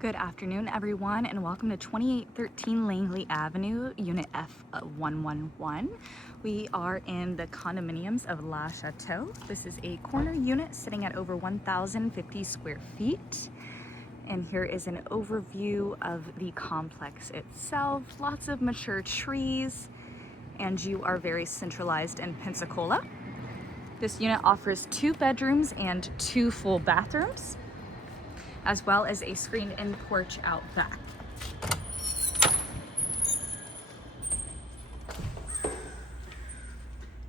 Good afternoon, everyone, and welcome to 2813 Langley Avenue, Unit F111. We are in the condominiums of La Chateau. This is a corner unit sitting at over 1,050 square feet. And here is an overview of the complex itself. Lots of mature trees, and you are very centralized in Pensacola. This unit offers 2 bedrooms and 2 full bathrooms, as well as a screened-in porch out back.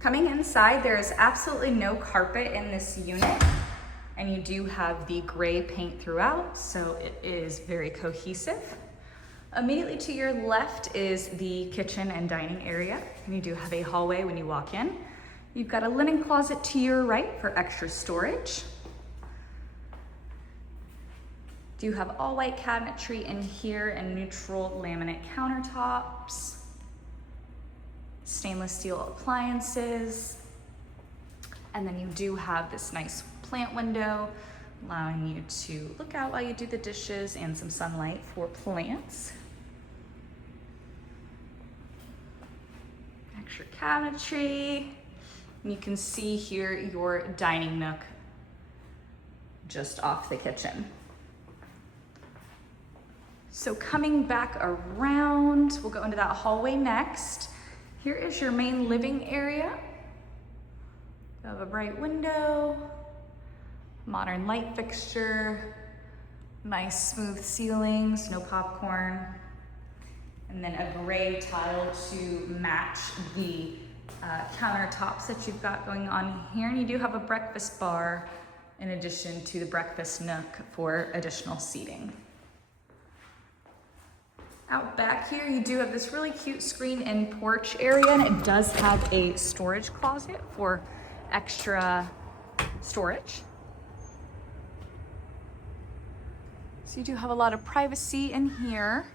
Coming inside, there is absolutely no carpet in this unit, and you do have the gray paint throughout, so it is very cohesive. Immediately to your left is the kitchen and dining area, and you do have a hallway when you walk in. You've got a linen closet to your right for extra storage. Do have all white cabinetry in here and neutral laminate countertops, stainless steel appliances, and then you do have this nice plant window allowing you to look out while you do the dishes and some sunlight for plants. Extra cabinetry, and you can see here your dining nook just off the kitchen. So coming back around, we'll go into that hallway next. Here is your main living area. You have a bright window, modern light fixture, nice smooth ceilings, no popcorn, and then a gray tile to match the countertops that you've got going on here. And you do have a breakfast bar in addition to the breakfast nook for additional seating. Out back here, you do have this really cute screen-in porch area, and it does have a storage closet for extra storage. So you do have a lot of privacy in here.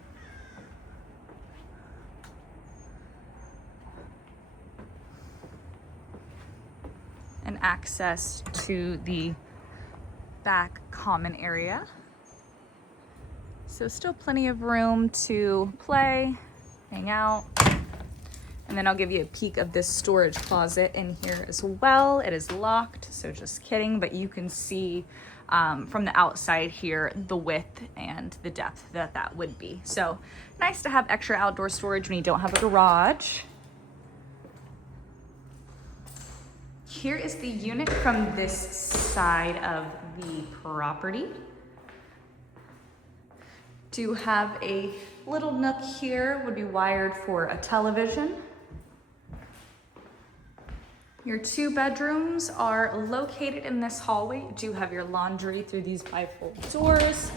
And access to the back common area. So still plenty of room to play, hang out. And then I'll give you a peek of this storage closet in here as well. It is locked, so just kidding, but you can see from the outside here the width and the depth that would be. So nice to have extra outdoor storage when you don't have a garage. Here is the unit from this side of the property. Do have a little nook here, would be wired for a television. Your 2 bedrooms are located in this hallway. You do have your laundry through these bifold doors.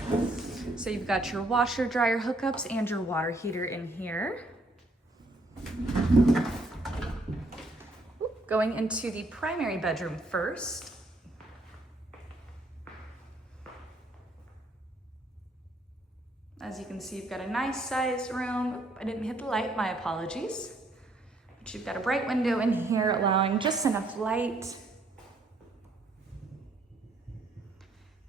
So you've got your washer dryer hookups and your water heater in here. Going into the primary bedroom first. As you can see, you've got a nice sized room. I didn't hit the light, my apologies. But you've got a bright window in here allowing just enough light.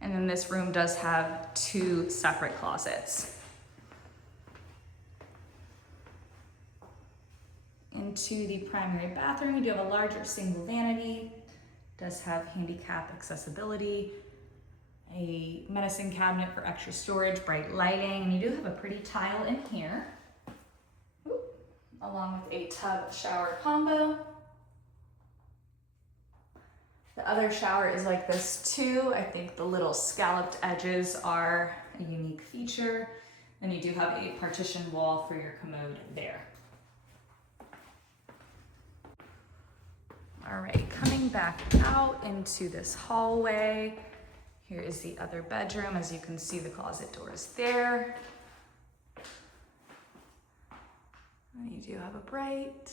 And then this room does have 2 separate closets. Into the primary bathroom, you do have a larger single vanity. Does have handicap accessibility. A medicine cabinet for extra storage, bright lighting, and you do have a pretty tile in here. Ooh, along with a tub shower combo. The other shower is like this too. I think the little scalloped edges are a unique feature. Then you do have a partition wall for your commode there. All right, coming back out into this hallway. Here is the other bedroom. As you can see, the closet door is there. And you do have a bright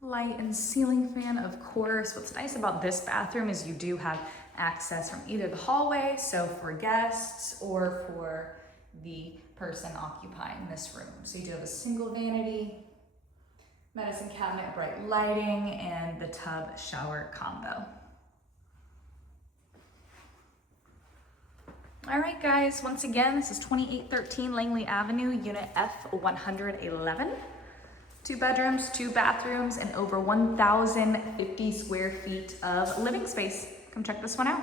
light and ceiling fan, of course. What's nice about this bathroom is you do have access from either the hallway, so for guests, or for the person occupying this room. So you do have a single vanity, medicine cabinet, bright lighting, and the tub shower combo. All right, guys, once again, this is 2813 Langley Avenue, unit F111. 2 bedrooms, 2 bathrooms, and over 1,050 square feet of living space. Come check this one out.